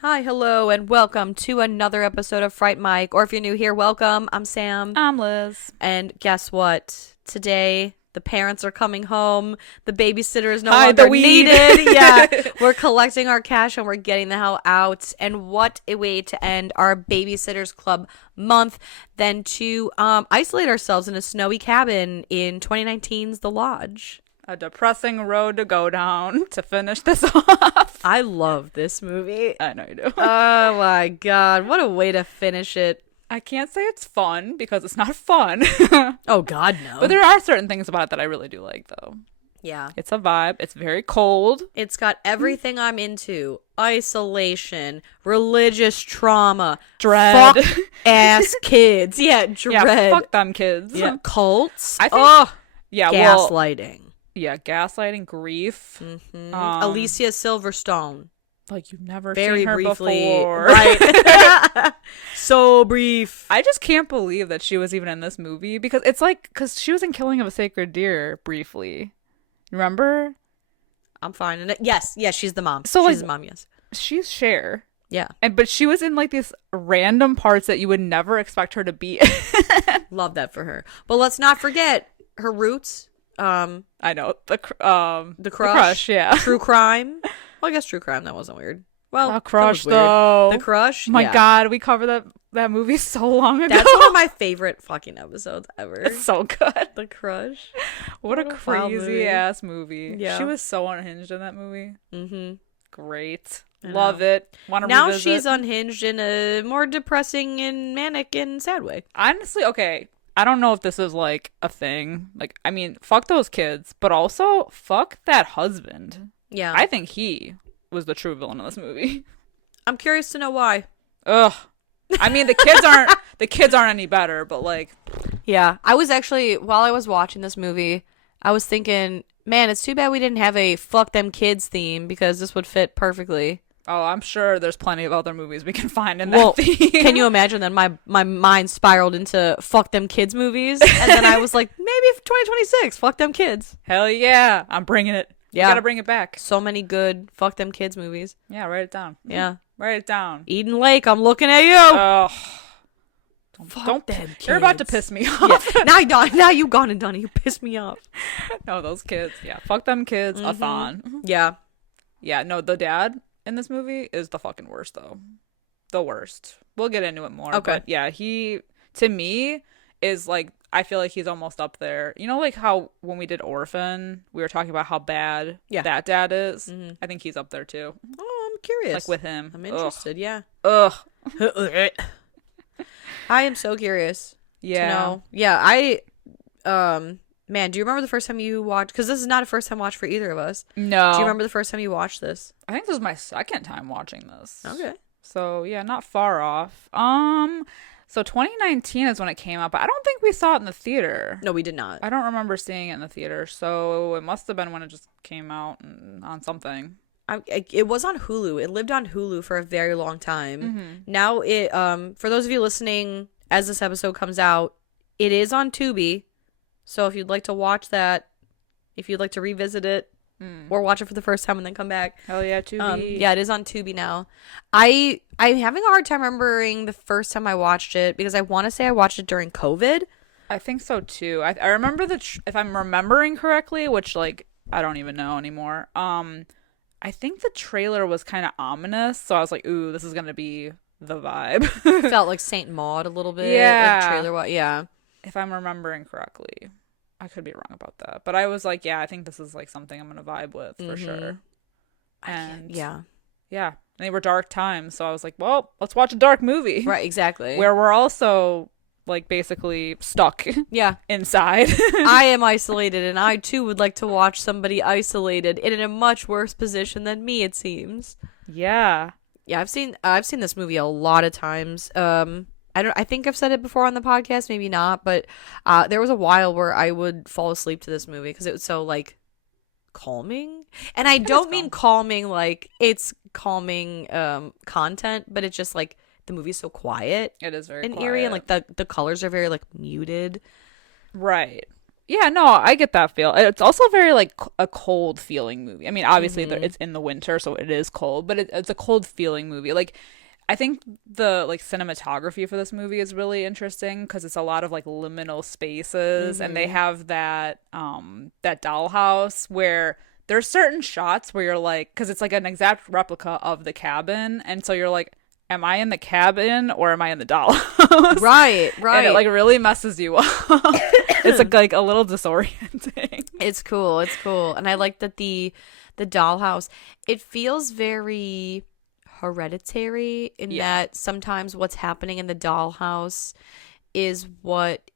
Hi, hello, and welcome to another episode of Fright Mic. Or if you're new here, welcome. I'm Sam. I'm Liz. And guess what? Today, the parents are coming home. The babysitter is no longer needed. Yeah, we're collecting our cash and we're getting the hell out. And what a way to end our Babysitters Club month than to isolate ourselves in a snowy cabin in 2019's The Lodge. A depressing road to go down to finish this off. I love this movie. I know you do. Oh my god, what a way to finish it. I can't say it's fun because it's not fun. Oh god, no. But there are certain things about it that I really do like, though. Yeah. It's a vibe. It's very cold. It's got everything I'm into. Isolation, religious trauma, Dread. fuck ass kids. Yeah, dread. Yeah, fuck them kids. Yeah, cults. I think, yeah, gaslighting. Yeah, gaslighting, grief. Mm-hmm. Alicia Silverstone. Like you've never Very seen her briefly, before. Right. So brief. I just can't believe that she was even in this movie because it's like, because she was in Killing of a Sacred Deer briefly. Remember? I'm fine in it. Yes, she's the mom. So, she's like, the mom, yes. She's Cher. Yeah. But she was in like these random parts that you would never expect her to be in. Love that for her. But let's not forget her roots. I know. The Crush. Yeah. True crime. Well, I guess true crime, that wasn't weird. Well, The Crush, that was weird. though. The Crush. Oh my yeah. god, we covered that movie so long ago. That's one of my favorite fucking episodes ever. It's so good. The Crush. What a wild crazy ass movie. Yeah. She was so unhinged in that movie. Mm-hmm. Great. I Love know. it. Want to Now revisit. she's unhinged in a more depressing and manic and sad way. Honestly, okay. I don't know if this is like a thing. Like, I mean, fuck those kids, but also fuck that husband. Yeah. I think he was the true villain of this movie. I'm curious to know why. Ugh. I mean, the kids aren't any better, but like, Yeah. I was actually, while I was watching this movie, I was thinking, man, it's too bad we didn't have a fuck them kids theme because this would fit perfectly. oh, I'm sure there's plenty of other movies we can find in that theme. Can you imagine that my mind spiraled into fuck them kids movies? And then I was like, maybe 2026, fuck them kids. Hell yeah. I'm bringing it. Yeah. You gotta bring it back. So many good fuck them kids movies. Yeah, write it down. Yeah. Write it down. Eden Lake, I'm looking at you. Oh. Don't them kids. You're about to piss me off. Yeah. Now you've gone and done it. You pissed me off. No, those kids. Yeah, fuck them kids. A thon. Yeah. Yeah, no, the dad in this movie is the fucking worst, though. The worst. We'll get into it more. Okay. But yeah, he, to me, is like, I feel like he's almost up there. You know, like how when we did Orphan, we were talking about how bad that dad is? Mm-hmm. I think he's up there, too. Oh, I'm curious. Like with him. I'm interested, yeah. Ugh. I am so curious. Yeah. To know. Yeah, man, do you remember the first time you watched? Because this is not a first time watch for either of us. No. Do you remember the first time you watched this? I think this is my second time watching this. Okay. So, yeah, not far off. So 2019 is when it came out, but I don't think we saw it in the theater. No, we did not. I don't remember seeing it in the theater, so it must have been when it just came out on something. It was on Hulu. It lived on Hulu for a very long time. Mm-hmm. Now it, for those of you listening, as this episode comes out, it is on Tubi. So if you'd like to watch that, if you'd like to revisit it, or watch it for the first time and then come back. Hell yeah, Tubi. Yeah, it is on Tubi now. I'm having a hard time remembering the first time I watched it because I want to say I watched it during COVID. I think so too. I remember if I'm remembering correctly, which like I don't even know anymore. I think the trailer was kind of ominous, so I was like, ooh, this is gonna be the vibe. Felt like Saint Maud a little bit. Yeah. Like the trailer was. Yeah. If I'm remembering correctly. I could be wrong about that. But I was like, yeah, I think this is like something I'm going to vibe with for sure. And yeah. And they were dark times. So I was like, well, let's watch a dark movie. Right, exactly. Where we're also like basically stuck inside. I am isolated and I too would like to watch somebody isolated and in a much worse position than me, it seems. Yeah. Yeah, I've seen this movie a lot of times. I I think I've said it before on the podcast, maybe not, but there was a while where I would fall asleep to this movie because it was so like calming. And I don't mean calming like it's calming content, but it's just like the movie's so quiet. It is very and quiet. eerie, and like the colors are very like muted. Right. Yeah, no, I get that feel. It's also very like a cold feeling movie. I mean, obviously it's in the winter, so it is cold, but it's a cold feeling movie. Like, I think the like cinematography for this movie is really interesting because it's a lot of like liminal spaces, and they have that that dollhouse where there's certain shots where you're like, because it's like an exact replica of the cabin, and so you're like, am I in the cabin or am I in the dollhouse? Right. And it like really messes you up. It's like a little disorienting. It's cool. And I like that the dollhouse, it feels very hereditary in that sometimes what's happening in the dollhouse is what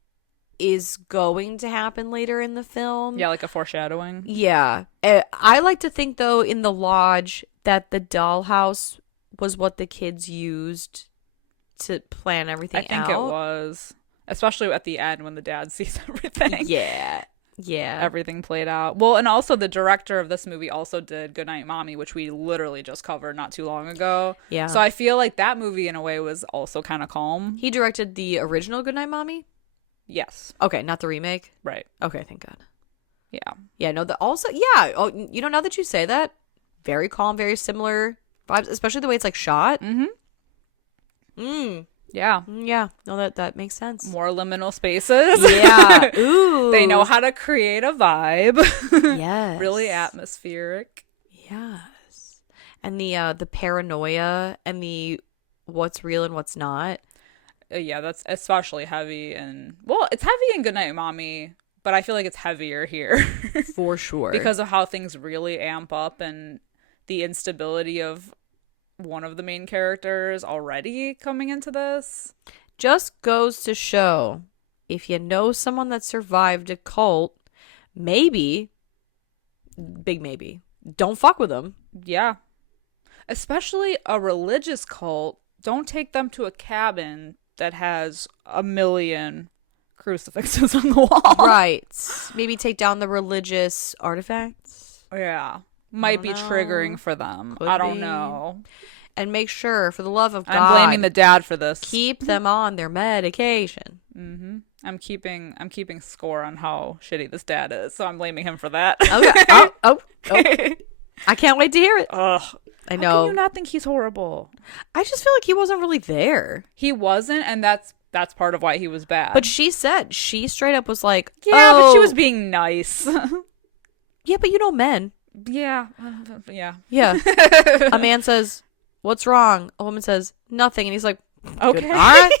is going to happen later in the film. Yeah, like a foreshadowing. Yeah. I like to think, though, in the lodge that the dollhouse was what the kids used to plan everything out. I think it was. Especially at the end when the dad sees everything. Yeah. Everything played out. Well, and also the director of this movie also did Goodnight Mommy, which we literally just covered not too long ago. Yeah. So I feel like that movie in a way was also kind of calm. He directed the original Goodnight Mommy? Yes. Okay, not the remake? Right. Okay, thank God. Yeah. Yeah, no, oh, you know, now that you say that, very calm, very similar vibes, especially the way it's like shot. Yeah. Yeah. No, that makes sense. More liminal spaces. Yeah. Ooh. They know how to create a vibe. Yes. Really atmospheric. Yes. And the paranoia and the what's real and what's not. Yeah, that's especially heavy it's heavy in Goodnight Mommy, but I feel like it's heavier here. For sure. Because of how things really amp up and the instability of one of the main characters already coming into this. Just goes to show, if you know someone that survived a cult, maybe, big maybe, don't fuck with them. Yeah. Especially a religious cult. Don't take them to a cabin that has 1 million crucifixes on the wall. Right. Maybe take down the religious artifacts. Yeah. Might be triggering for them. Could I don't be. know. And make sure, for the love of God, I'm blaming the dad for this. keep them on their medication. I'm keeping score on how shitty this dad is, so I'm blaming him for that. Okay. Oh. I can't wait to hear it. Ugh. I know. How can you not think he's horrible? I just feel like he wasn't really there. He wasn't, and that's part of why he was bad. But she straight up was like, yeah, but she "Oh, was being nice. yeah, but you know men." Yeah. Yeah. A man says, "What's wrong?" A woman says, "Nothing." And he's like, Okay. "Good. All right."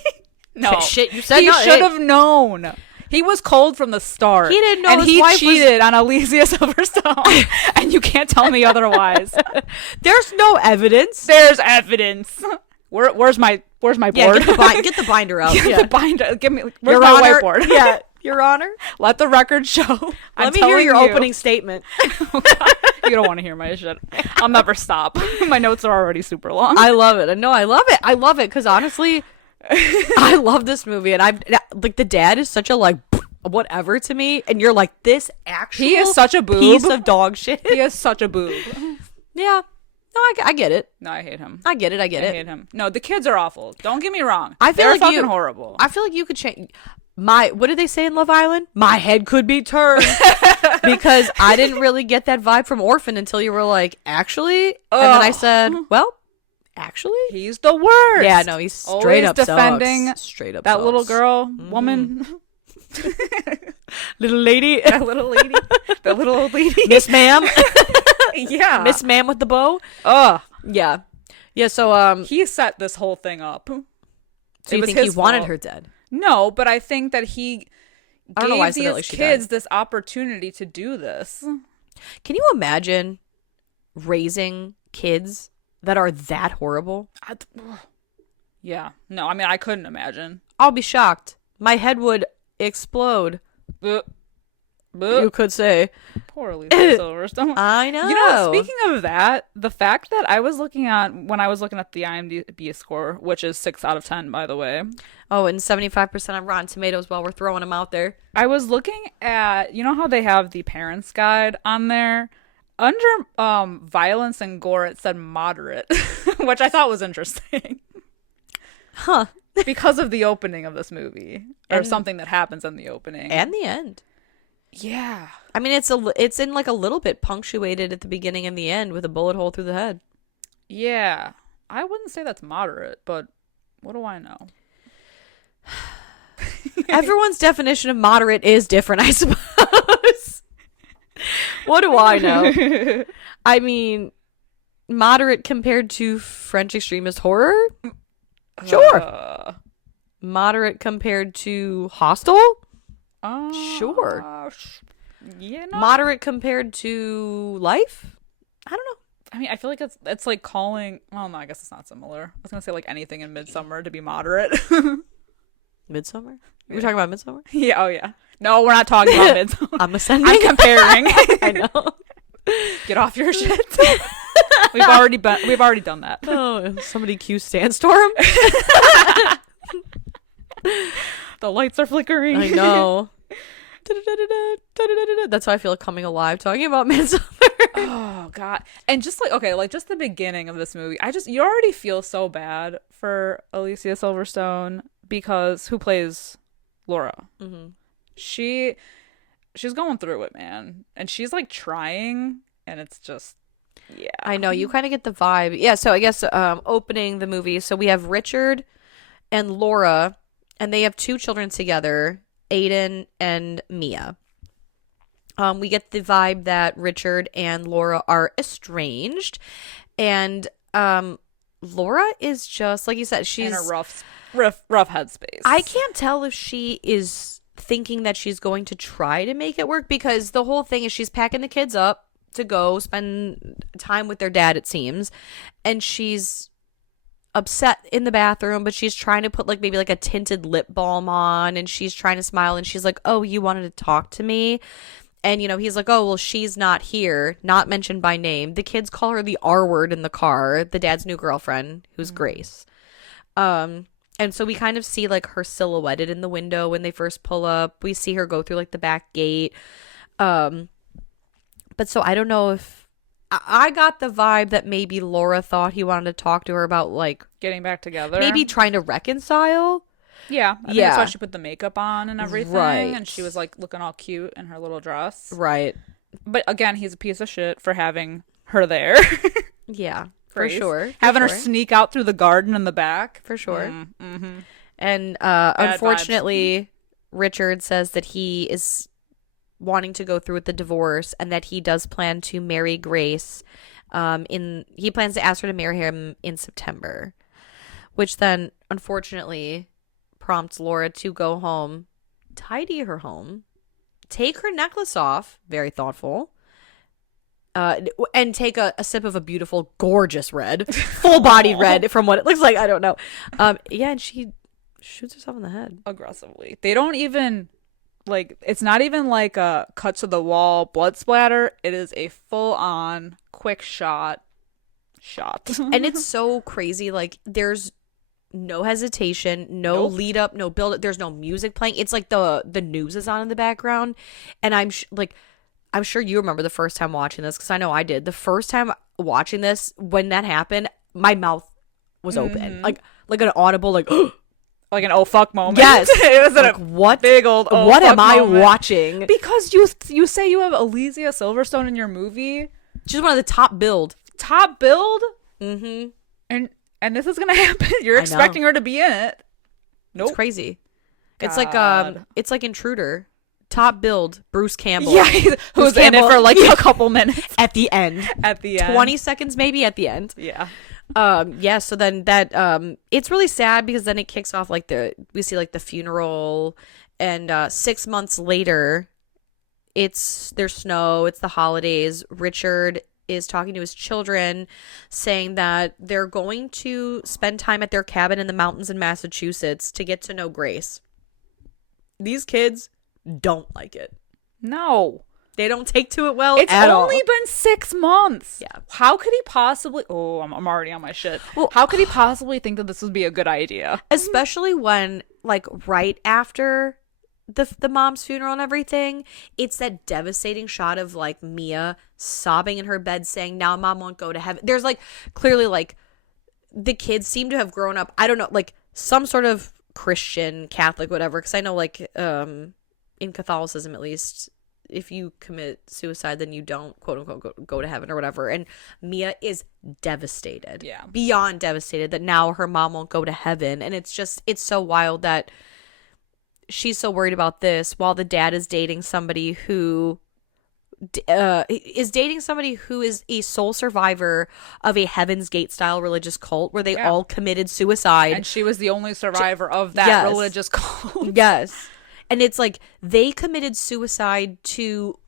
No. Shit, you said he no. should have known. He was cold from the start. He didn't know and his he wife cheated on Alicia Silverstone. And you can't tell me otherwise. There's no evidence. There's evidence. Where's my board? Yeah, get the binder out. Get Yeah. the binder. Give me. Where's Your my Honor, whiteboard? Yeah, Your Honor. Let the record show. Let me hear your opening statement. You don't want to hear my shit. I'll never stop. My notes are already super long. I love it. No, I love it. I love it because honestly, I love this movie, and I'm like, the dad is such a like whatever to me, and you're like, this actual he is such a boob. piece of dog shit. He is such a boob. Yeah. No, I get it. No, I hate him. I get it. I hate him. No, the kids are awful. Don't get me wrong. I feel They're like fucking horrible. I feel like you could change what did they say in Love Island? My head could be turned. Because I didn't really get that vibe from Orphan until you were like, actually? And then I said, well, actually? He's the worst. Yeah, no, he's straight always up defending sucks. Straight up that sucks. little girl, woman. Little lady. That little lady. The little old lady. Miss Ma'am. Yeah. Miss Ma'am with the bow. Ugh. Yeah. Yeah, so he set this whole thing up. So you think he wanted her dead? No, but I think that he I don't know why I gave said that these like she kids died. this opportunity to do this. Can you imagine raising kids that are that horrible? Yeah. No, I mean, I couldn't imagine. I'll be shocked. My head would explode. You could say. Poor Alicia Silverstone. I know. You know, speaking of that, the fact that I was looking at when I was looking at the IMDb score, which is 6 out of 10, by the way. Oh, and 75% on Rotten Tomatoes while we're throwing them out there. I was looking at, you know how they have the parents' guide on there? Under violence and gore, it said moderate, which I thought was interesting. Huh. Because of the opening of this movie, or something that happens in the opening and the end. Yeah, I mean it's in like a little bit punctuated at the beginning and the end with a bullet hole through the head. Yeah, I wouldn't say that's moderate, but what do I know? Everyone's definition of moderate is different, I suppose. What do I know? I mean, moderate compared to French extremist horror. Sure. Moderate compared to Hostel? Sure. Yeah. Moderate compared to Life? I don't know. I mean, I feel like it's like calling. Well, no, I guess it's not similar. I was gonna say like anything in Midsummer to be moderate. Midsummer? We're talking about Midsummer? Yeah. Oh yeah. No, we're not talking about Midsummer. I'm ascending. I'm comparing. I know. Get off your shit. We've already done that. Oh, somebody cue Sandstorm. The lights are flickering. I know. That's how I feel like coming alive talking about Midsummer. Oh god. And just like okay, like just the beginning of this movie, you already feel so bad for Alicia Silverstone because who plays Laura? Mm-hmm. She's going through it, man, and she's like trying, and it's just yeah. I know you kind of get the vibe. Yeah. So I guess opening the movie, so we have Richard and Laura, and they have 2 children together, Aiden and Mia. We get the vibe that Richard and Laura are estranged, and Laura is just like you said, she's in a rough headspace. I can't tell if she is thinking that she's going to try to make it work, because the whole thing is she's packing the kids up to go spend time with their dad, it seems, and she's upset in the bathroom, but she's trying to put like maybe like a tinted lip balm on, and she's trying to smile, and she's like, oh, you wanted to talk to me? And, you know, he's like, oh, well, she's not here, not mentioned by name. The kids call her the R word in the car, the dad's new girlfriend, who's Grace. And so we kind of see like her silhouetted in the window when they first pull up. We see her go through like the back gate. But so I don't know if I got the vibe that maybe Laura thought he wanted to talk to her about like getting back together. Maybe trying to reconcile. Yeah. I think that's why she put the makeup on and everything. Right. And she was like looking all cute in her little dress. Right. But again, he's a piece of shit for having her there. Yeah. For sure. Having her sneak out through the garden in the back. For sure. Mm-hmm. And unfortunately, Richard says that he is wanting to go through with the divorce and that he does plan to marry Grace. He plans to ask her to marry him in September, which then unfortunately prompts Laura to go home, tidy her home, take her necklace off, very thoughtful, and take a sip of a beautiful, gorgeous red, full-bodied red from what it looks like. I don't know. Yeah, and she shoots herself in the head. Aggressively. They don't even, like, it's not even like a cut to the wall blood splatter. It is a full-on, quick shot. And it's so crazy. Like, there's no hesitation, no lead up, no build up. There's no music playing. It's like the news is on in the background. And I'm sure you remember the first time watching this, because I know I did. The first time watching this, when that happened, my mouth was open. Like an audible, like, like an oh fuck moment. Yes. It was like, what big old oh what fuck am I moment. watching? Because you say you have Alicia Silverstone in your movie. She's one of the top billed. Mm-hmm. And this is gonna happen. You're expecting her to be in it. Nope. It's crazy. God. It's like Intruder. Top billed Bruce Campbell. Yeah, who's in it for like a couple minutes at the end. 20 seconds maybe at the end. Yeah. So then that it's really sad, because then it kicks off like we see like the funeral, and 6 months later there's snow, it's the holidays. Richard is talking to his children, saying that they're going to spend time at their cabin in the mountains in Massachusetts to get to know Grace. These kids don't like it. No. They don't take to it well It's at all. only been 6 months. Yeah. How could he possibly... Oh, I'm already on my shit. Well, how could he possibly think that this would be a good idea? Especially when, like, right after the mom's funeral and everything, it's that devastating shot of, like, Mia sobbing in her bed saying, now mom won't go to heaven. There's, like, clearly, like, the kids seem to have grown up, I don't know, like, some sort of Christian, Catholic, whatever, because I know, like, in Catholicism at least, if you commit suicide, then you don't, quote unquote, go to heaven or whatever. And Mia is devastated. Yeah. Beyond devastated that now her mom won't go to heaven. And it's so wild that she's so worried about this while the dad is dating somebody who is a sole survivor of a Heaven's Gate style religious cult where they all committed suicide. And she was the only survivor of that religious cult. Yes. And it's like they committed suicide to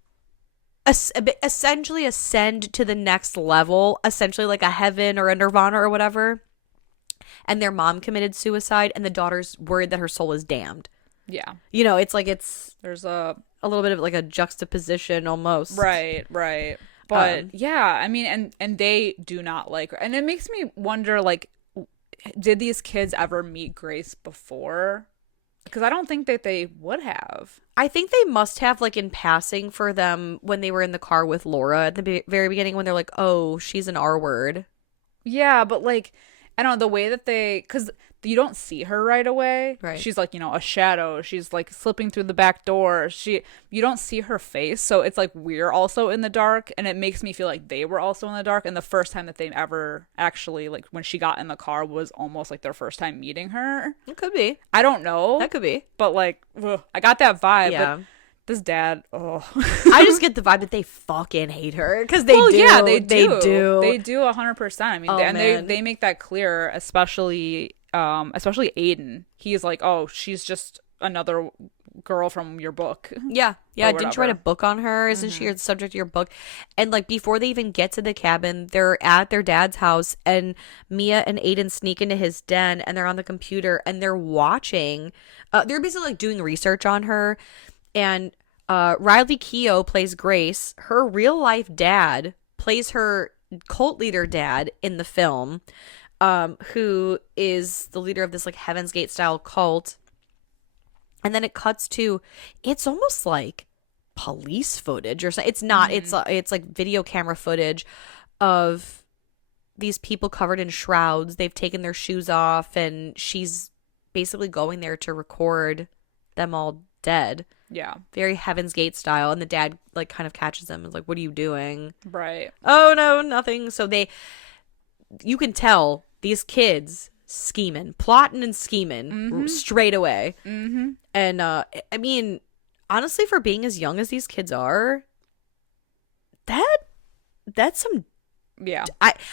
essentially ascend to the next level, essentially like a heaven or a nirvana or whatever. And their mom committed suicide and the daughter's worried that her soul is damned. Yeah. You know, it's like there's a little bit of like a juxtaposition almost. Right. But yeah, I mean, and they do not like her. And it makes me wonder, like, did these kids ever meet Grace before? Because I don't think that they would have. I think they must have, like, in passing for them when they were in the car with Laura at the very beginning when they're like, oh, she's an R word. Yeah, but, like, I don't know, the way that because you don't see her right away. Right. She's, like, a shadow. She's, like, slipping through the back door. You don't see her face, so it's like we're also in the dark, and it makes me feel like they were also in the dark. And the first time that they ever actually, like, when she got in the car was almost like their first time meeting her. It could be. I don't know. That could be. But, like, I got that vibe. Yeah. But this dad, I just get the vibe that they fucking hate her because they do. Yeah, they do. They do. 100%. I mean, they make that clear, especially Aiden. He's like, oh, she's just another girl from your book. Yeah. Didn't you write a book on her? Isn't she the subject of your book? And, like, before they even get to the cabin, they're at their dad's house, and Mia and Aiden sneak into his den, and they're on the computer, and they're watching. They're basically, like, doing research on her. And Riley Keough plays Grace. Her real life dad plays her cult leader dad in the film, who is the leader of this, like, Heaven's Gate style cult. And then it cuts to, it's almost like police footage or something. It's not. It's like video camera footage of these people covered in shrouds. They've taken their shoes off, and she's basically going there to record them all dead. Yeah. Very Heaven's Gate style. And the dad, like, kind of catches them and is like, what are you doing? Right. Oh, no, nothing. So you can tell these kids plotting and scheming straight away. Mm-hmm. And, I mean, honestly, for being as young as these kids are, that's some... Yeah.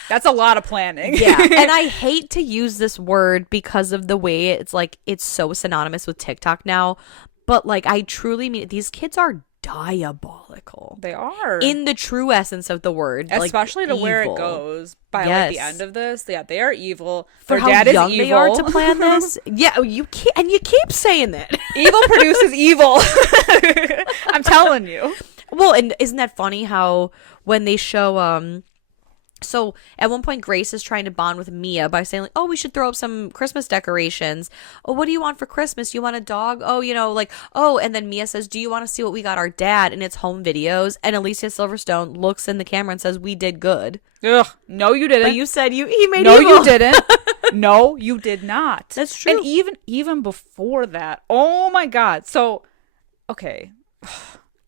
That's a lot of planning. Yeah. And I hate to use this word because of the way it's, like, it's so synonymous with TikTok now. But, like, I truly mean it. These kids are diabolical. They are. In the true essence of the word. Especially like, to where it evil. Goes by, like, the end of this. Yeah, they are evil. For Their how dad young is evil. they are to plan this. Yeah, you keep saying that. Evil produces evil. I'm telling you. Well, and isn't that funny how when they show... So at one point, Grace is trying to bond with Mia by saying, like, oh, we should throw up some Christmas decorations. Oh, what do you want for Christmas? You want a dog? Oh, like, oh, and then Mia says, do you want to see what we got our dad? And it's home videos. And Alicia Silverstone looks in the camera and says, we did good. Ugh, no, you didn't. But you said he made no, evil. You didn't. No, you did not. That's true. And even before that, oh my God. So, okay.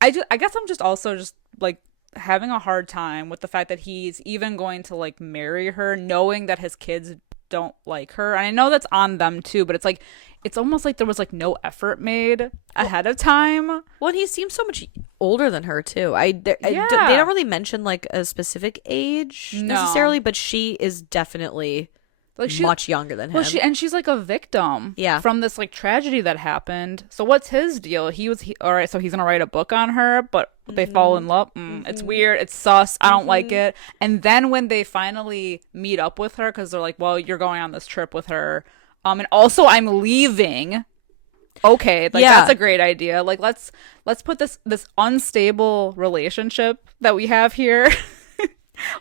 I guess I'm just also just like having a hard time with the fact that he's even going to like marry her knowing that his kids don't like her. And I know that's on them too, but it's like it's almost like there was like no effort made ahead of time. Well, and he seems so much older than her too. They don't really mention like a specific age necessarily, but she is definitely like much younger than him. Well, she's like a victim from this like tragedy that happened. So what's his deal? All right, so he's gonna write a book on her, but they fall in love. It's weird. It's sus. I don't like it. And then when they finally meet up with her, because they're like, well, you're going on this trip with her. And also I'm leaving. okay, like Yeah. that's a great idea. Like let's put this unstable relationship that we have here.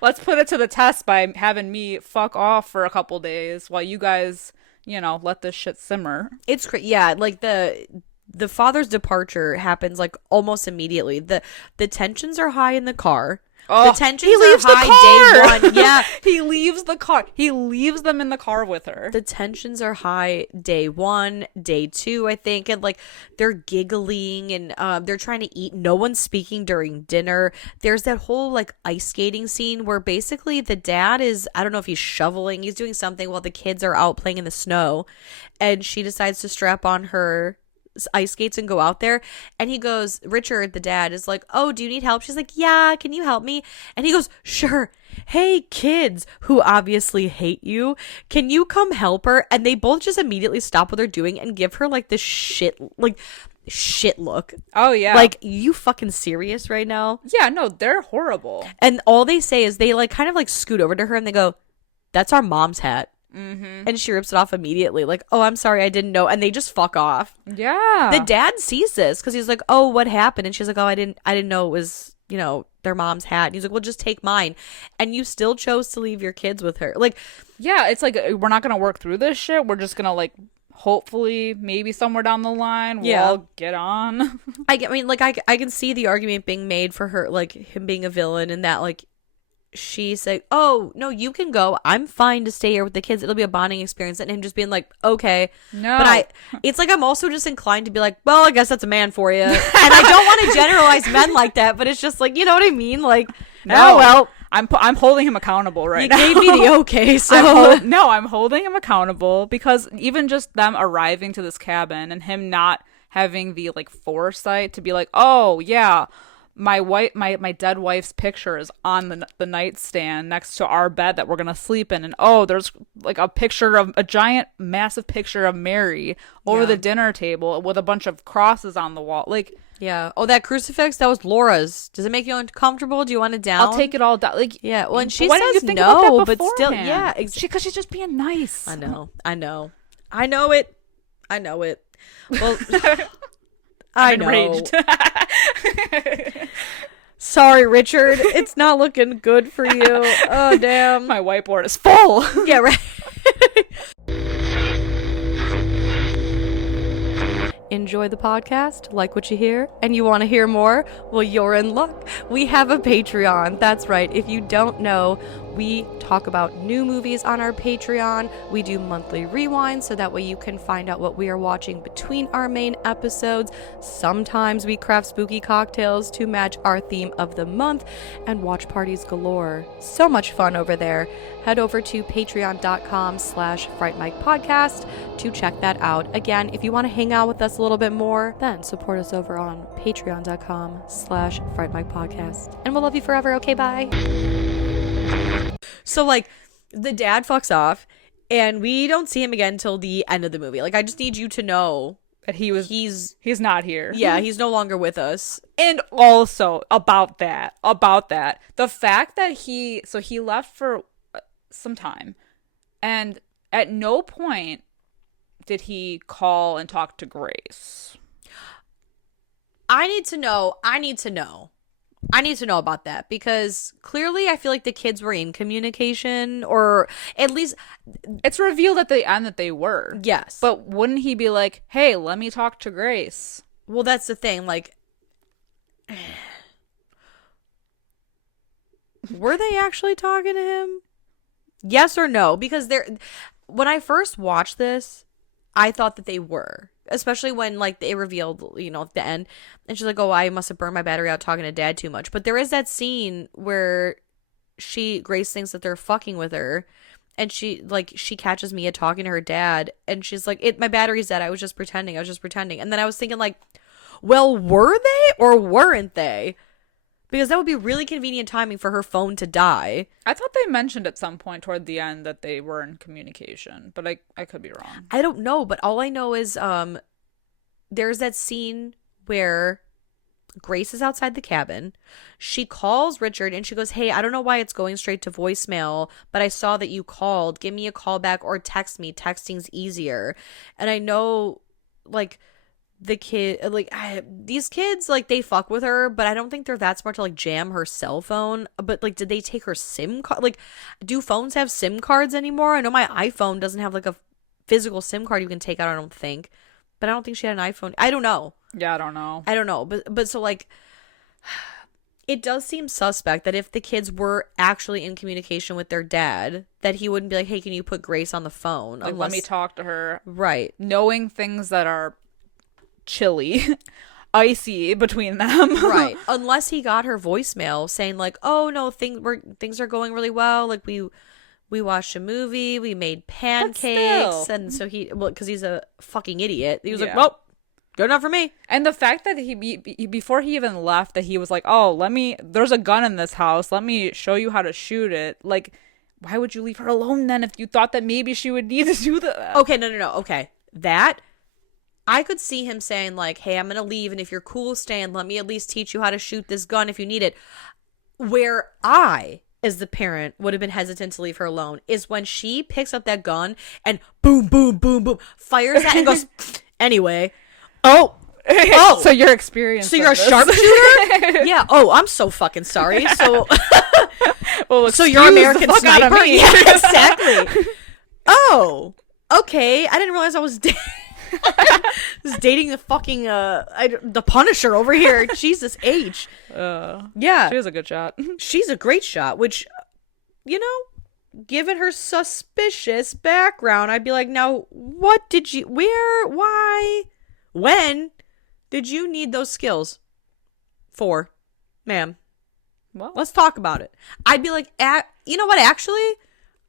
Let's put it to the test by having me fuck off for a couple days while you guys, let this shit simmer. It's yeah, like the father's departure happens like almost immediately. The tensions are high in the car. Oh, the tensions are high day one. Yeah. He leaves the car. He leaves them in the car with her. The tensions are high day one, day two, I think. And like they're giggling and they're trying to eat. No one's speaking during dinner. There's that whole like ice skating scene where basically the dad is, I don't know if he's shoveling, he's doing something while the kids are out playing in the snow. And she decides to strap on her ice skates and go out there, and he goes, Richard, the dad, is like, oh, do you need help? She's like, yeah, can you help me? And he goes, sure. Hey, kids who obviously hate you, can you come help her? And they both just immediately stop what they're doing and give her like this shit look. Oh yeah, like, you fucking serious right now? Yeah, no, they're horrible. And all they say is they like kind of like scoot over to her and they go, that's our mom's hat. Mm-hmm. And she rips it off immediately, like, oh, I'm sorry, I didn't know. And they just fuck off. Yeah. The dad sees this because he's like, oh, what happened? And she's like, oh, I didn't know it was, their mom's hat. And he's like, well, just take mine. And you still chose to leave your kids with her. Like, yeah, it's like, we're not gonna work through this shit. We're just gonna like, hopefully, maybe somewhere down the line, we'll all get on. I mean, like, I can see the argument being made for her, like, him being a villain, and that, like, she's like, oh, no, you can go. I'm fine to stay here with the kids. It'll be a bonding experience. And him just being like, okay. No. But it's like I'm also just inclined to be like, well, I guess that's a man for you. And I don't want to generalize men like that, but it's just like, you know what I mean? Like, no, oh, well. I'm holding him accountable right now. You gave me the okay, so. I'm holding him accountable because even just them arriving to this cabin and him not having the, like, foresight to be like, oh, yeah, my dead wife's picture is on the nightstand next to our bed that we're gonna sleep in, and oh, there's like a giant massive picture of Mary over the dinner table with a bunch of crosses on the wall. Like, yeah. Oh, that crucifix, that was Laura's. Does it make you uncomfortable? Do you want it down? I'll take it all down. Like, yeah. Well, and she why didn't says you think no, about that but still, beforehand? yeah, because she's just being nice. I know it. Well, I know. Enraged. Sorry, Richard. It's not looking good for you. Oh, damn. My whiteboard is full. Yeah, right. Enjoy the podcast, like what you hear, and you want to hear more? Well, you're in luck. We have a Patreon. That's right. If you don't know, we talk about new movies on our Patreon. We do monthly rewinds so that way you can find out what we are watching between our main episodes. Sometimes we craft spooky cocktails to match our theme of the month, and watch parties galore. So much fun over there. Head over to patreon.com/Fright Mic podcast to check that out. Again, if you want to hang out with us a little bit more, then support us over on patreon.com/Fright Mic podcast. And we'll love you forever. Okay, bye. So, like, the dad fucks off, and we don't see him again until the end of the movie. Like, I just need you to know that he's not here. Yeah, he's no longer with us. And also about that, the fact that he left for some time, and at no point did he call and talk to Grace. I need to know about that, because clearly I feel like the kids were in communication, or at least it's revealed at the end that they were. Yes. But wouldn't he be like, hey, let me talk to Grace? Well, that's the thing. Like, were they actually talking to him? Yes or no? Because when I first watched this, I thought that they were. Especially when, like, they revealed, at the end. And she's like, oh, I must have burned my battery out talking to Dad too much. But there is that scene where Grace thinks that they're fucking with her. And she catches Mia talking to her dad. And she's like, my battery's dead. I was just pretending. And then I was thinking, like, well, were they or weren't they? Because that would be really convenient timing for her phone to die. I thought they mentioned at some point toward the end that they were in communication, but I could be wrong. I don't know, but all I know is there's that scene where Grace is outside the cabin. She calls Richard and she goes, hey, I don't know why it's going straight to voicemail, but I saw that you called. Give me a call back or text me. Texting's easier. And I know, like, the kid, like, these kids, like, they fuck with her, but I don't think they're that smart to, like, jam her cell phone. But, like, did they take her SIM card? Like, do phones have SIM cards anymore? I know my iPhone doesn't have, like, a physical SIM card you can take out, I don't think. But I don't think she had an iPhone. I don't know. Yeah, I don't know. I don't know. But so, like, it does seem suspect that if the kids were actually in communication with their dad, that he wouldn't be like, hey, can you put Grace on the phone? Like, let me talk to her. Right. Knowing things that are chilly, icy between them. Right. Unless he got her voicemail saying, like, oh, no, things are going really well. Like, we watched a movie, we made pancakes. And so because he's a fucking idiot. He was like, well, good enough for me. And the fact that he before he even left, that he was like, oh, there's a gun in this house, let me show you how to shoot it. Like, why would you leave her alone then if you thought that maybe she would need to do that? Okay, no. Okay. That, I could see him saying, like, hey, I'm going to leave, and if you're cool staying, let me at least teach you how to shoot this gun if you need it. Where I, as the parent, would have been hesitant to leave her alone is when she picks up that gun and boom, boom, boom, boom, fires that and goes, anyway. Oh, so you're experienced. So you're a sharpshooter? Yeah. Oh, I'm so fucking sorry. So, well, so you're American Sniper? Yeah, exactly. Oh, okay. I didn't realize I was dating the fucking the Punisher over here. Jesus H. Yeah, she was a good shot. She's a great shot. Which, you know, given her suspicious background, I'd be like, now, what did you? Where? Why? When did you need those skills for, ma'am? Well, let's talk about it. I'd be like, you know what? Actually,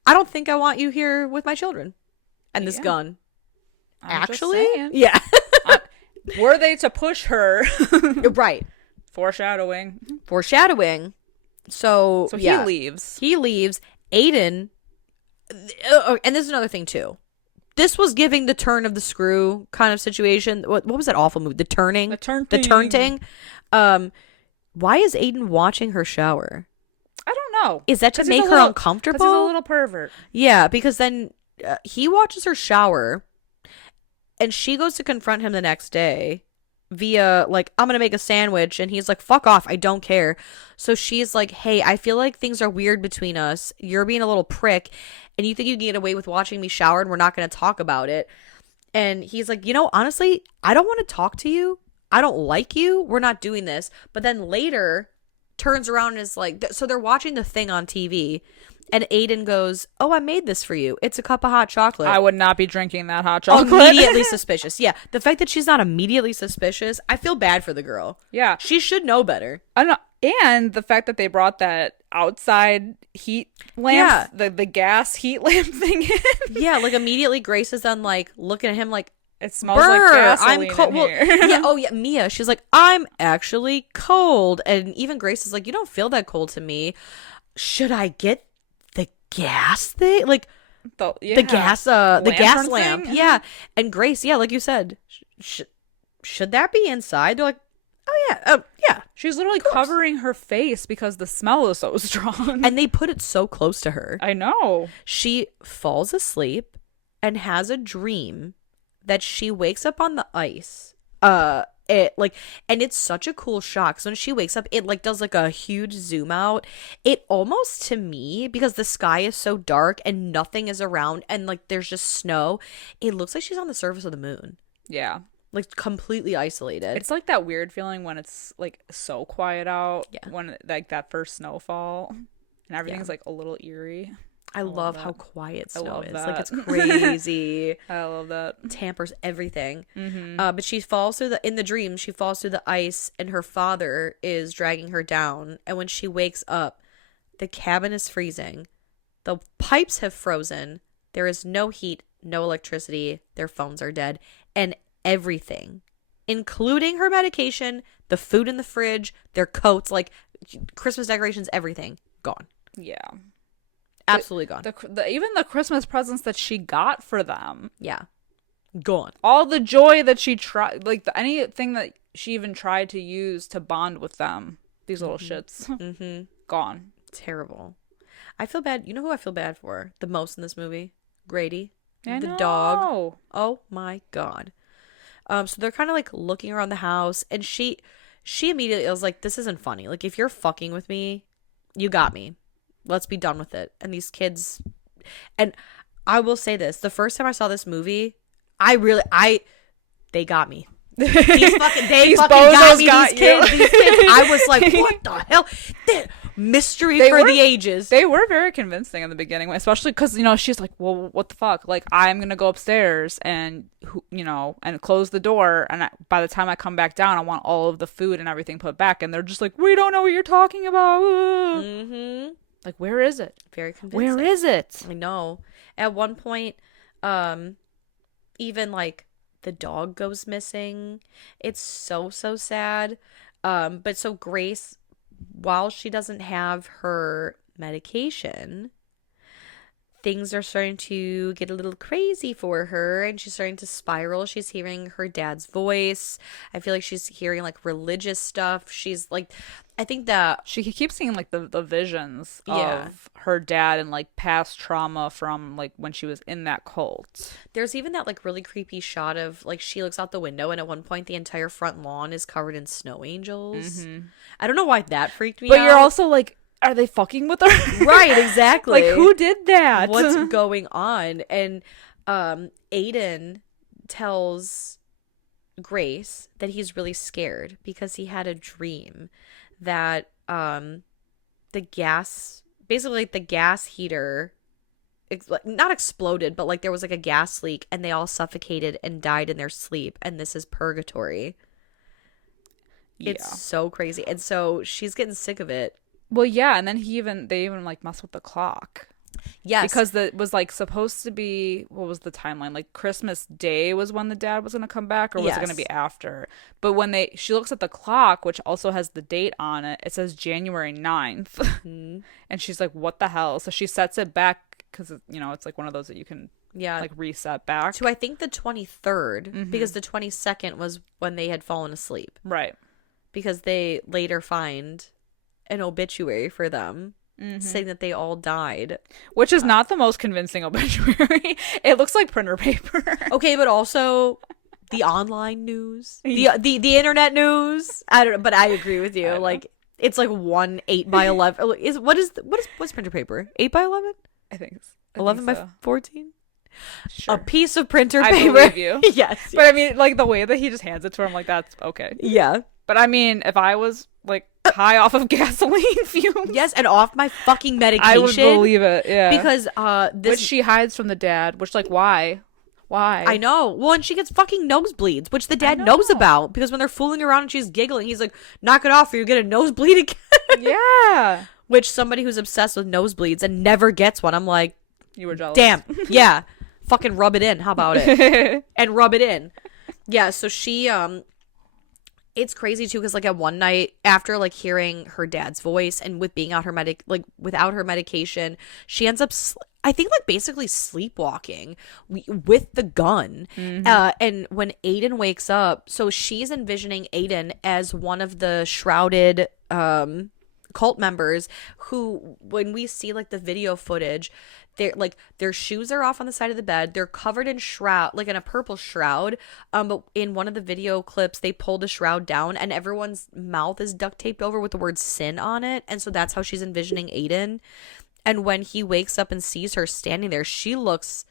I don't think I want you here with my children and this gun. Actually, yeah. Were they to push her? Right. Foreshadowing. So he leaves. Aiden, and this is another thing too. This was giving the turn of the screw kind of situation. What was that awful movie? The Turning. The Turning. Why is Aiden watching her shower? I don't know. Is that to make her uncomfortable? Because he's a little pervert. Yeah, because then he watches her shower, and she goes to confront him the next day via, like, I'm going to make a sandwich. And he's like, fuck off. I don't care. So she's like, hey, I feel like things are weird between us. You're being a little prick. And you think you can get away with watching me shower and we're not going to talk about it. And he's like, you know, honestly, I don't want to talk to you. I don't like you. We're not doing this. But then later turns around and is like, so they're watching the thing on TV. And Aiden goes, oh, I made this for you. It's a cup of hot chocolate. I would not be drinking that hot chocolate. Immediately suspicious. Yeah. The fact that she's not immediately suspicious, I feel bad for the girl. Yeah. She should know better. I know. And the fact that they brought that outside heat lamp, the gas heat lamp thing in. Yeah, like immediately Grace is then like looking at him like, it smells like gasoline I'm cold. in here. Well, yeah, oh yeah, Mia, she's like, I'm actually cold. And even Grace is like, you don't feel that cold to me. Should I get the gas thing? Like the gas lamp. Yeah. And Grace, yeah, like you said, should that be inside? They're like, oh yeah, yeah. She's literally covering her face because the smell is so strong. And they put it so close to her. I know. She falls asleep and has a dream that she wakes up on the ice. And it's such a cool shot. So when she wakes up, it like does like a huge zoom out. It almost, to me, because the sky is so dark and nothing is around and like there's just snow, it looks like she's on the surface of the moon. Yeah. Like completely isolated. It's like that weird feeling when it's like so quiet out. Yeah. When like that first snowfall and everything's like a little eerie. I love how quiet snow is. Like, it's crazy. I love that. Tampers everything. Mm-hmm. But she falls in the dream, she falls through the ice and her father is dragging her down. And when she wakes up, the cabin is freezing. The pipes have frozen. There is no heat, no electricity. Their phones are dead. And everything, including her medication, the food in the fridge, their coats, like Christmas decorations, everything, gone. Yeah. Absolutely gone. Even the Christmas presents that she got for them. Yeah. Gone. All the joy that she tried, like anything that she even tried to use to bond with them. These little shits. Mm-hmm. Gone. Terrible. I feel bad. You know who I feel bad for the most in this movie? Grady. I the know. dog. Oh my God. So they're kind of like looking around the house, and she immediately was like, this isn't funny. Like, if you're fucking with me, you got me. Let's be done with it. And these kids, and I will say this, the first time I saw this movie, they got me. These fucking got me. These kids. I was like, what the hell? Mystery for the ages. They were very convincing in the beginning, especially because, you know, she's like, well, what the fuck? Like, I'm going to go upstairs and, you know, and close the door. And by the time I come back down, I want all of the food and everything put back. And they're just like, we don't know what you're talking about. Mm-hmm. Like, where is it? Very convincing. Where is it? I know. At one point, even like the dog goes missing. It's so sad. But so Grace, while she doesn't have her medication, things are starting to get a little crazy for her, and she's starting to spiral. She's hearing her dad's voice. I feel like she's hearing like religious stuff. She's like, I think that she keeps seeing like the visions of her dad and like past trauma from like when she was in that cult. There's even that like really creepy shot of like she looks out the window, and at one point the entire front lawn is covered in snow angels. Mm-hmm. I don't know why that freaked me out. But you're also like, are they fucking with her? Right, exactly. Like, who did that? What's going on? And Aiden tells Grace that he's really scared because he had a dream that the gas, basically like the gas heater not exploded, but like there was like a gas leak, and they all suffocated and died in their sleep, and this is purgatory. Yeah. It's so crazy. And so she's getting sick of it. Well, yeah, and then they even like mess with the clock. Yes. Because it was like supposed to be, what was the timeline? Like Christmas Day was when the dad was going to come back, or was it going to be after? But when she looks at the clock, which also has the date on it, it says January 9th. Mm-hmm. And she's like, what the hell? So she sets it back because, you know, it's like one of those that you can like reset back. To I think the 23rd, mm-hmm. because the 22nd was when they had fallen asleep. Right. Because they later find an obituary for them. Mm-hmm. Saying that they all died, which is not the most convincing obituary. It looks like printer paper. Okay, but also the online news, the internet news. I don't know, but I agree with you. Like it's like 1 8x11. What's printer paper? 8x11? I think it's 11 by 14. Sure. A piece of printer paper. I believe you. Yes, but I mean, like the way that he just hands it to her, I'm like, that's okay. Yeah, but I mean, if I was like high off of gasoline fumes, yes, and off my fucking medication, I would believe it. Yeah, because which she hides from the dad. Which, like, why? I know. Well, and she gets fucking nosebleeds, which the dad knows about, because when they're fooling around and she's giggling, he's like, "Knock it off, or you get a nosebleed again." Yeah. Which somebody who's obsessed with nosebleeds and never gets one, I'm like, you were jealous. Damn. Yeah. Fucking rub it in. How about it? And rub it in. Yeah. So she it's crazy too, because like at one night after like hearing her dad's voice and with being out without her medication, she ends up I think like basically sleepwalking with the gun. Mm-hmm. And when Aiden wakes up, so she's envisioning Aiden as one of the shrouded cult members who, when we see like the video footage, they're like their shoes are off on the side of the bed, they're covered in shroud, like in a purple shroud, but in one of the video clips they pulled the shroud down and everyone's mouth is duct taped over with the word sin on it, and so that's how she's envisioning Aiden. And when he wakes up and sees her standing there, she looks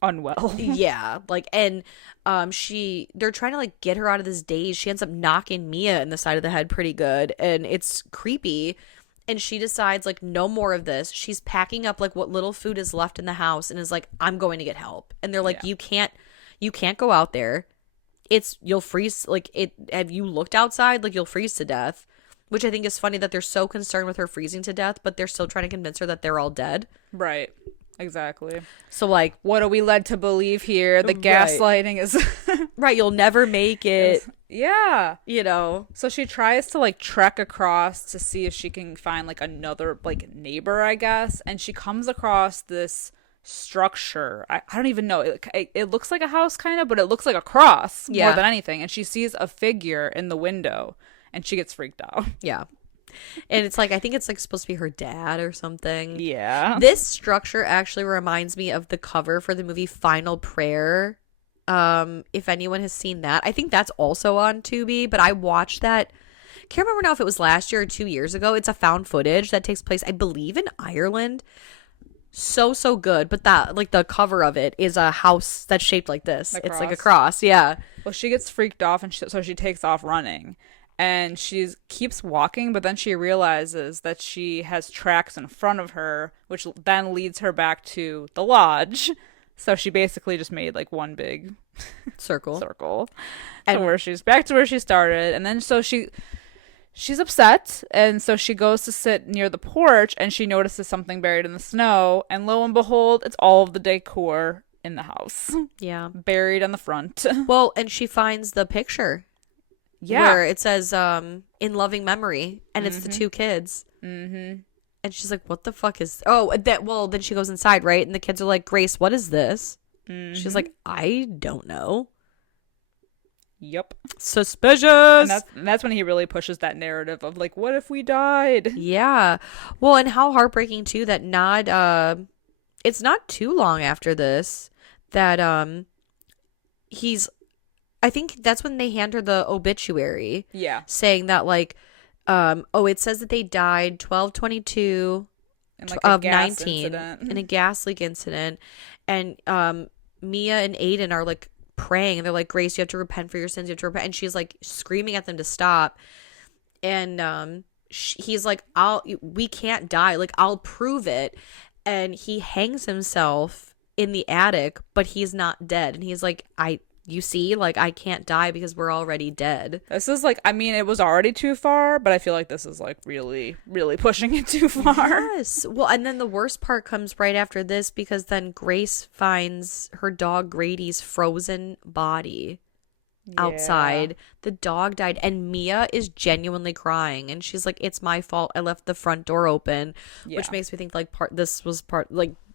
unwell. Yeah, like, and they're trying to like get her out of this daze. She ends up knocking Mia in the side of the head pretty good, and it's creepy. And she decides like, no more of this. She's packing up like what little food is left in the house and is like, I'm going to get help. And they're like, you can't go out there. You'll freeze. Like, have you looked outside? Like, you'll freeze to death. Which I think is funny that they're so concerned with her freezing to death, but they're still trying to convince her that they're all dead. Right. Exactly. So, like, what are we led to believe here? The gaslighting is... Right, you'll never make it. Yeah. You know? So she tries to, like, trek across to see if she can find, like, another, like, neighbor, I guess. And she comes across this structure. I don't even know. It looks like a house, kind of, but it looks like a cross more than anything. And she sees a figure in the window, and she gets freaked out. Yeah. And it's like, I think it's like supposed to be her dad or something. Yeah. This structure actually reminds me of the cover for the movie Final Prayer. If anyone has seen that, I think that's also on Tubi, but I watched that. Can't remember now if it was last year or 2 years ago. It's a found footage that takes place, I believe, in Ireland. So good. But that, like, the cover of it is a house that's shaped like this. It's like a cross. Yeah. Well, she gets freaked off, and so she takes off running. And she keeps walking, but then she realizes that she has tracks in front of her, which then leads her back to the lodge. So she basically just made like one big circle. And where she's back to where she started. And then so she's upset, and so she goes to sit near the porch, and she notices something buried in the snow, and lo and behold, it's all of the decor in the house. Yeah. Buried on the front. Well, and she finds the picture. Yeah. Where it says, in loving memory, and it's the two kids. Mm-hmm. And she's like, what the fuck is... Oh, then she goes inside, right? And the kids are like, Grace, what is this? Mm-hmm. She's like, I don't know. Yep. Suspicious. And that's when he really pushes that narrative of like, what if we died? Yeah. Well, and how heartbreaking too that it's not too long after this that he's, I think that's when they hand her the obituary. Yeah. Saying that like it says that they died 12/22 of 19 in a gas leak incident, and Mia and Aiden are like praying, and they're like, Grace, you have to repent for your sins, you have to repent, and she's like screaming at them to stop, and he's like, we can't die, like I'll prove it, and he hangs himself in the attic, but he's not dead, and he's like, you see, like I can't die because we're already dead. This is like, I mean, it was already too far, but I feel like this is like really, really pushing it too far. Yes. Well, and then the worst part comes right after this, because then Grace finds her dog Grady's frozen body outside. The dog died, and Mia is genuinely crying, and she's like, it's my fault, I left the front door open, which makes me think like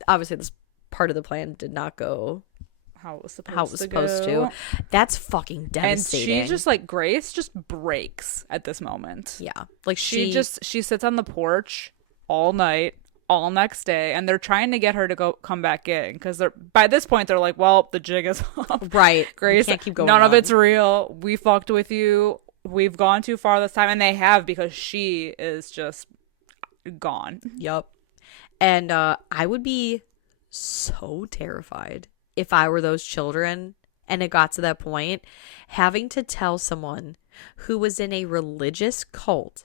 obviously this part of the plan did not go how it was supposed to. That's fucking devastating. And she just like, Grace just breaks at this moment. Yeah. Like she sits on the porch all night, all next day, and they're trying to get her to come back in, because by this point they're like, well, the jig is up. Right. Grace, can't keep going none of it's real. We fucked with you. We've gone too far this time. And they have, because she is just gone. Yep. And I would be so terrified if I were those children and it got to that point, having to tell someone who was in a religious cult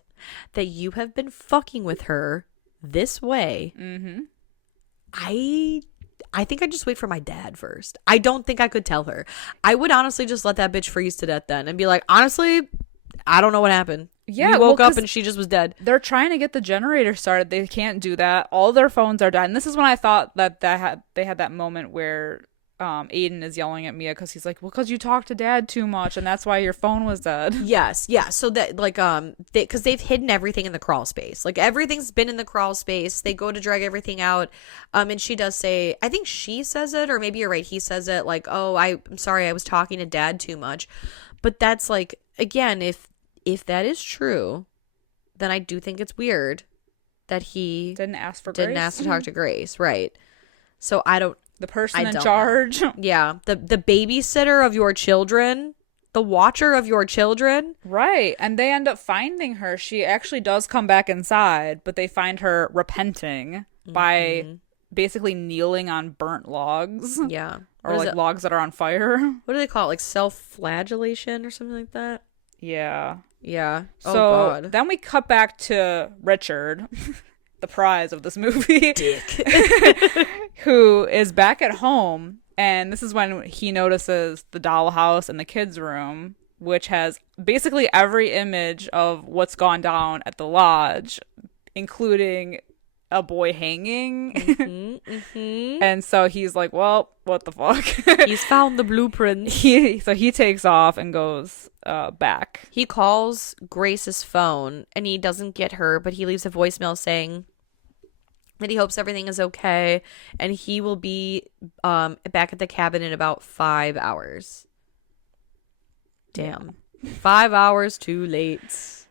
that you have been fucking with her this way. Mm-hmm. I think I'd just wait for my dad first. I don't think I could tell her. I would honestly just let that bitch freeze to death then and be like, honestly, I don't know what happened. Yeah, we woke up and she just was dead. They're trying to get the generator started. They can't do that. All their phones are dead. And this is when I thought that they had that moment where Aiden is yelling at Mia because he's like, well, because you talked to Dad too much, and that's why your phone was dead. Yes, yeah. So that like because they've hidden everything in the crawl space. Like everything's been in the crawl space. They go to drag everything out. And she does say, I think she says it, or maybe you're right, he says it, like, oh, I'm sorry, I was talking to Dad too much. But that's like, again, if that is true, then I do think it's weird that he didn't ask to talk to Grace, right? So the person in charge. Yeah. The babysitter of your children. The watcher of your children. Right. And they end up finding her. She actually does come back inside, but they find her repenting by basically kneeling on burnt logs. Yeah. Or like logs that are on fire. What do they call it? Like self-flagellation or something like that? Yeah. Yeah. So God. Then we cut back to Richard. The prize of this movie, Dick. Who is back at home, and this is when he notices the dollhouse in the kids' room, which has basically every image of what's gone down at the lodge, including a boy hanging. And so he's like, well, what the fuck? He's found the blueprint. So he takes off and goes back. He calls Grace's phone, and he doesn't get her, but he leaves a voicemail saying that he hopes everything is okay, and he will be back at the cabin in about 5 hours. Damn. 5 hours too late.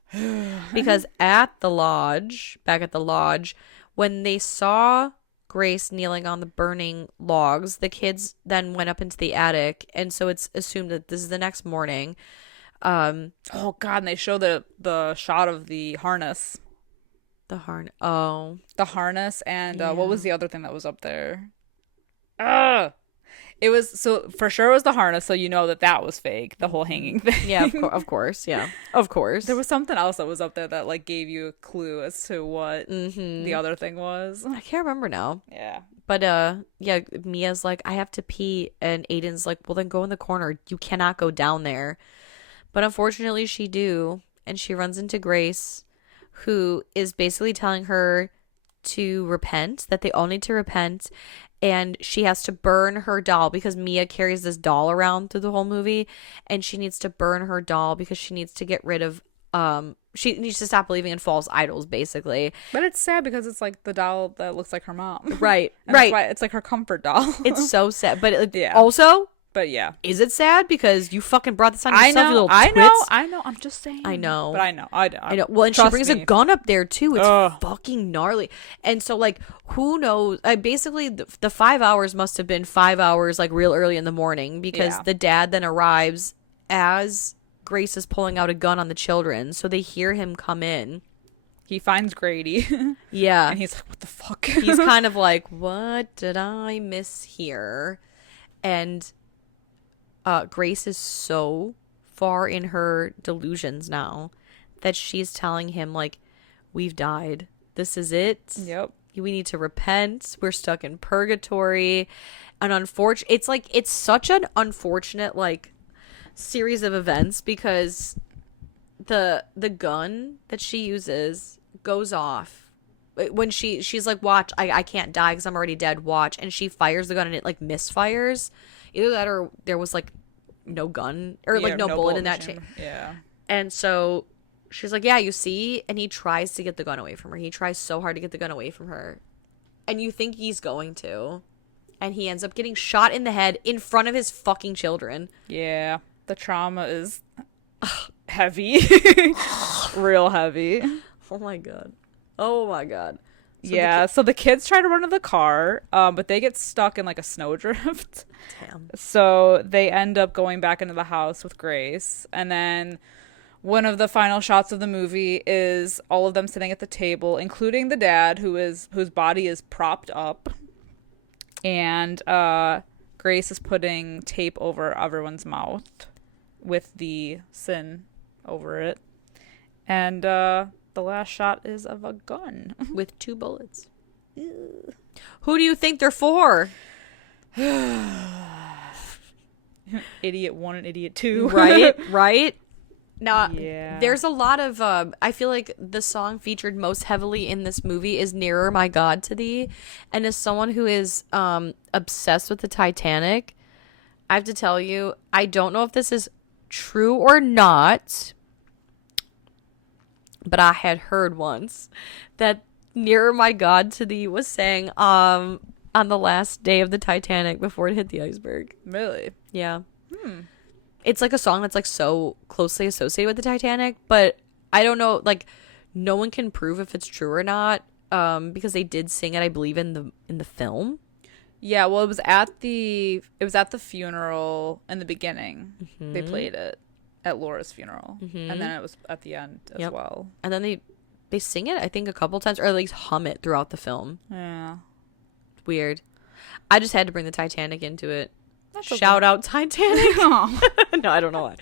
Because back at the lodge, when they saw Grace kneeling on the burning logs. The kids then went up into the attic, and so it's assumed that this is the next morning. Oh God, and they show the shot of the harness. The harness And yeah. what was the other thing that was up there? It was, so for sure it was the harness, so you know that was fake, the whole hanging thing. Yeah, of course. Yeah, of course. There was something else that was up there that like gave you a clue as to what the other thing was. I can't remember now. Yeah. But yeah, Mia's like, I have to pee, and Aiden's like, well then go in the corner. You cannot go down there. But unfortunately she do, and she runs into Grace, who is basically telling her to repent, that they all need to repent, and she has to burn her doll because Mia carries this doll around through the whole movie, and she needs to burn her doll because she needs to get rid of she needs to stop believing in false idols, basically. But it's sad because it's like the doll that looks like her mom. Right. And right. That's why it's like her comfort doll. It's so sad. But yeah. Also, but yeah, is it sad because you fucking brought this on yourself, you little twits? I know. I'm just saying. I know. But I know. I know. Well, and she brings a gun up there too. It's fucking gnarly. And so, like, who knows? Basically, the 5 hours must have been 5 hours, like, real early in the morning, because the dad then arrives as Grace is pulling out a gun on the children. So they hear him come in. He finds Grady. Yeah. And he's like, what the fuck? He's kind of like, what did I miss here? And Grace is so far in her delusions now that she's telling him, like, we've died. This is it. Yep. We need to repent. We're stuck in purgatory. And it's such an unfortunate, like, series of events, because the gun that she uses goes off when she's like, watch, I can't die because I'm already dead, watch, and she fires the gun and it like misfires. Either that or there was like no gun or like no bullet in that chain. Yeah. And so she's like, yeah, you see, and he tries to get the gun away from her. He tries so hard to get the gun away from her, and you think he's going to, and he ends up getting shot in the head in front of his fucking children. Yeah. The trauma is heavy. Real heavy. Oh my god. Oh my god. So the kids try to run to the car, but they get stuck in like a snowdrift. Damn. So they end up going back into the house with Grace, and then one of the final shots of the movie is all of them sitting at the table, including the dad, whose body is propped up, and Grace is putting tape over everyone's mouth with the sin over it, and the last shot is of a gun with 2 bullets. Ew. Who do you think they're for? Idiot 1 and idiot 2. Right. Now, there's a lot of, I feel like the song featured most heavily in this movie is Nearer My God to Thee. And as someone who is obsessed with the Titanic, I have to tell you, I don't know if this is true or not, but I had heard once that Nearer My God to Thee was sang on the last day of the Titanic before it hit the iceberg. Really? Yeah. It's like a song that's like so closely associated with the Titanic, but I don't know, like, no one can prove if it's true or not, because they did sing it, I believe, in the film. Yeah, well, it was at the funeral in the beginning. Mm-hmm. They played it at Laura's funeral, and then it was at the end as well. And then they sing it, I think, a couple times, or at least hum it throughout the film. Yeah, weird. I just had to bring the Titanic into it. That's Shout out Titanic. No, I don't know why.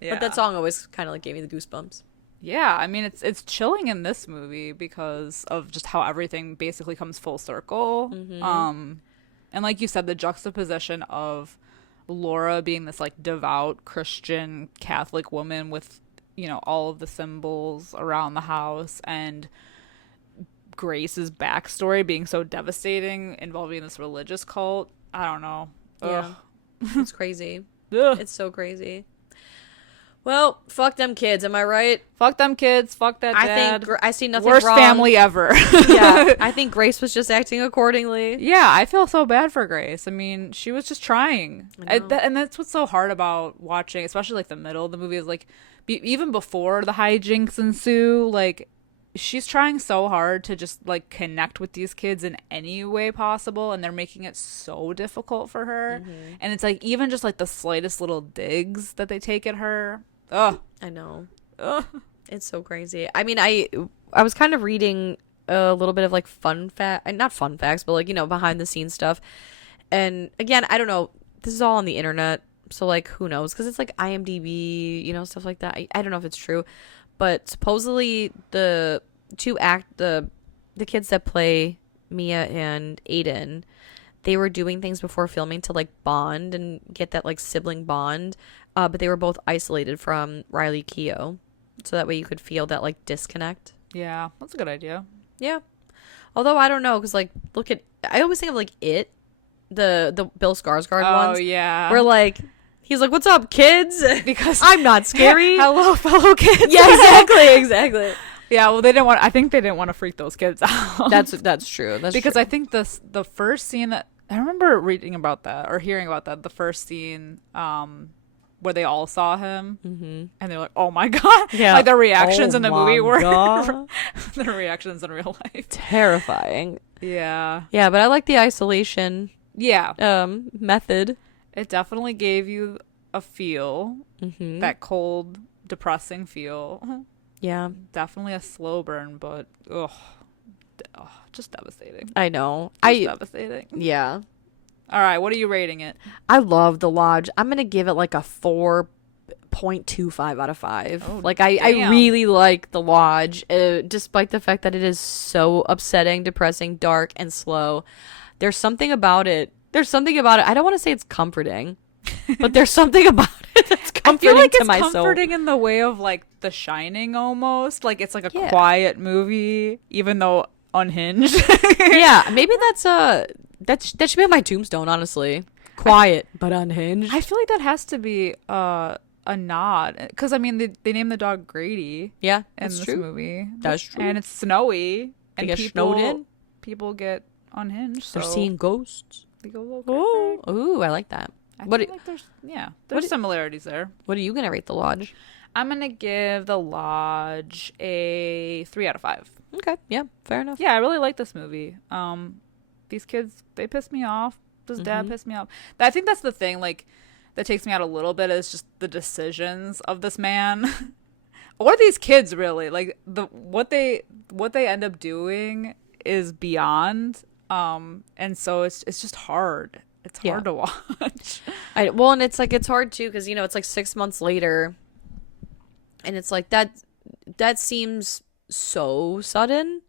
Yeah. But that song always kind of like gave me the goosebumps. Yeah, I mean, it's chilling in this movie because of just how everything basically comes full circle. Mm-hmm. And like you said, the juxtaposition of Laura being this like devout Christian Catholic woman with, you know, all of the symbols around the house, and Grace's backstory being so devastating, involving this religious cult. I don't know. Yeah. It's crazy. It's so crazy. Well, fuck them kids, am I right? Fuck them kids. Fuck that dad. I think I see nothing Worst wrong. family ever. Yeah, I think Grace was just acting accordingly. Yeah, I feel so bad for Grace. I mean, she was just trying. And that's what's so hard about watching, especially like the middle of the movie, is like even before the hijinks ensue, like she's trying so hard to just like connect with these kids in any way possible, and they're making it so difficult for her. And it's like even just like the slightest little digs that they take at her. Ugh. I know. Ugh. It's so crazy. I mean, I was kind of reading a little bit of like not fun facts, but like, you know, behind the scenes stuff. And again, I don't know. This is all on the internet. So like, who knows? Because it's like IMDb, you know, stuff like that. I don't know if it's true. But supposedly the kids that play Mia and Aiden, they were doing things before filming to like bond and get that like sibling bond. But they were both isolated from Riley Keough. So that way you could feel that like disconnect. Yeah, that's a good idea. Yeah. Although I don't know, because like I always think of like the Bill Skarsgård ones. Oh yeah. Where like he's like, "What's up, kids?" Because I'm not scary. Hello, fellow kids. Yeah, exactly. Yeah, well, I think they didn't want to freak those kids out. That's true. Because I think the first scene that I remember reading about that or hearing about that, the first scene where they all saw him and they're like, "Oh my god!" Yeah, like their reactions in the movie were their reactions in real life. Terrifying. Yeah. Yeah, but I like the isolation. Yeah. Method. It definitely gave you a feel, that cold, depressing feel. Yeah. Definitely a slow burn, but just devastating. I know. Devastating. Yeah. All right, what are you rating it? I love The Lodge. I'm going to give it like a 4.25 out of 5. Oh, like I really like The Lodge, despite the fact that it is so upsetting, depressing, dark, and slow. There's something about it. I don't want to say it's comforting, but there's something about it that's comforting. I feel like it's my comforting soul. in the way of like The Shining almost. Like it's like a quiet movie, even though unhinged. Yeah, maybe that should be on my tombstone, honestly. Quiet but unhinged. I feel like that has to be a nod, because I mean they named the dog Grady. Yeah, in this movie. That's true. And it's snowy. And get snowed in. People get unhinged. So they're seeing ghosts. They go a little crazy. Ooh, I like that. I feel like there's similarities there. What are you gonna rate The Lodge? I'm gonna give The Lodge a 3 out of 5. Okay, yeah, fair enough. Yeah, I really like this movie. These kids, they piss me off. This dad pissed me off. I think that's the thing, like, that takes me out a little bit, is just the decisions of this man. Or these kids, really. Like, what they end up doing is beyond. And so it's just hard. It's hard to watch. And it's hard too, because, you know, it's like 6 months later, and it's like that seems so sudden.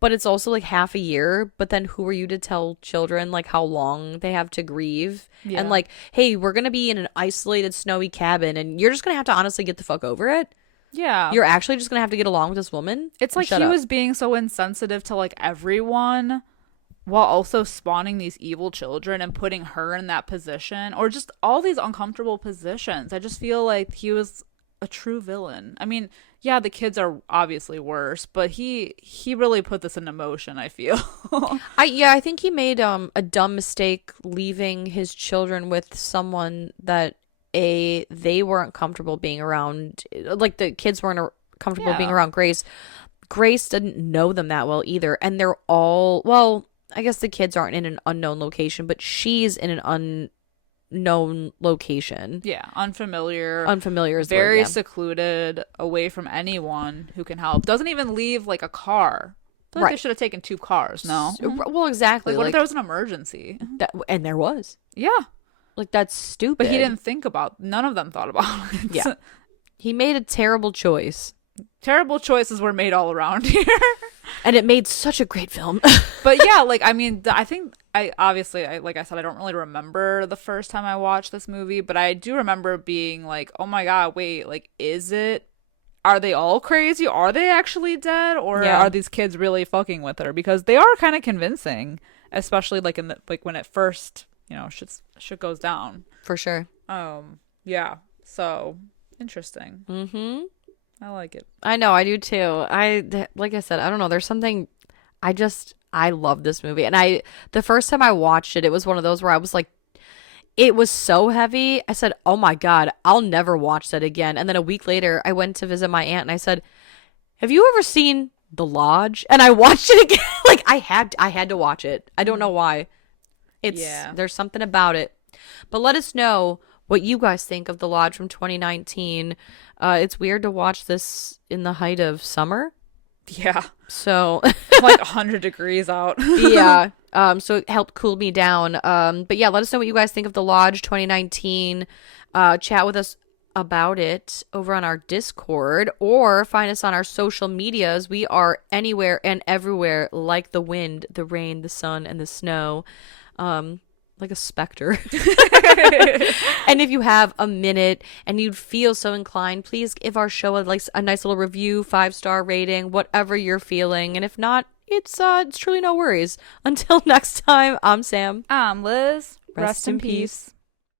But it's also like half a year. But then who are you to tell children like how long they have to grieve? And like, hey, we're gonna be in an isolated snowy cabin, and you're just gonna have to honestly get the fuck over it. Yeah, you're actually just gonna have to get along with this woman. It's like he was being so insensitive to like everyone, while also spawning these evil children and putting her in that position, or just all these uncomfortable positions. I just feel like he was a true villain. I mean, yeah, the kids are obviously worse, but he really put this into motion, I feel. I think he made a dumb mistake leaving his children with someone that they weren't comfortable being around. Like, the kids weren't comfortable being around Grace. Grace didn't know them that well either, and they're all, well, I guess the kids aren't in an unknown location, but she's in an unknown location. Yeah, unfamiliar is very secluded, away from anyone who can help. Doesn't even leave like a car. I feel like they should have taken 2 cars. No, well, exactly. Like, what if there was an emergency? And there was. Yeah, like, that's stupid. But he didn't think about. None of them thought about it. Yeah, he made a terrible choice. Terrible choices were made all around here. And it made such a great film. But yeah, like, I mean, I think like I said, I don't really remember the first time I watched this movie, but I do remember being like, oh my God, wait, like, are they all crazy? Are they actually dead? Or are these kids really fucking with her? Because they are kind of convincing, especially like when it first, you know, shit goes down. For sure. Yeah. So interesting. I like it. I know, I do too. Like I said, I don't know. There's something. I love this movie, and the first time I watched it, it was one of those where I was like, it was so heavy. I said, "Oh my God, I'll never watch that again." And then a week later, I went to visit my aunt, and I said, Have you ever seen The Lodge? And I watched it again. Like I had to watch it. I don't know why. There's something about it. But let us know what you guys think of The Lodge from 2019. It's weird to watch this in the height of summer. Yeah. So like 100 degrees out. Yeah. So it helped cool me down. But yeah, let us know what you guys think of The Lodge 2019. Chat with us about it over on our Discord, or find us on our social medias. We are anywhere and everywhere, like the wind, the rain, the sun, and the snow. Like a specter. And if you have a minute and you'd feel so inclined, please give our show a nice little review, 5-star rating, whatever you're feeling. And if not, it's truly no worries. Until next time, I'm Sam. I'm Liz. Rest in peace.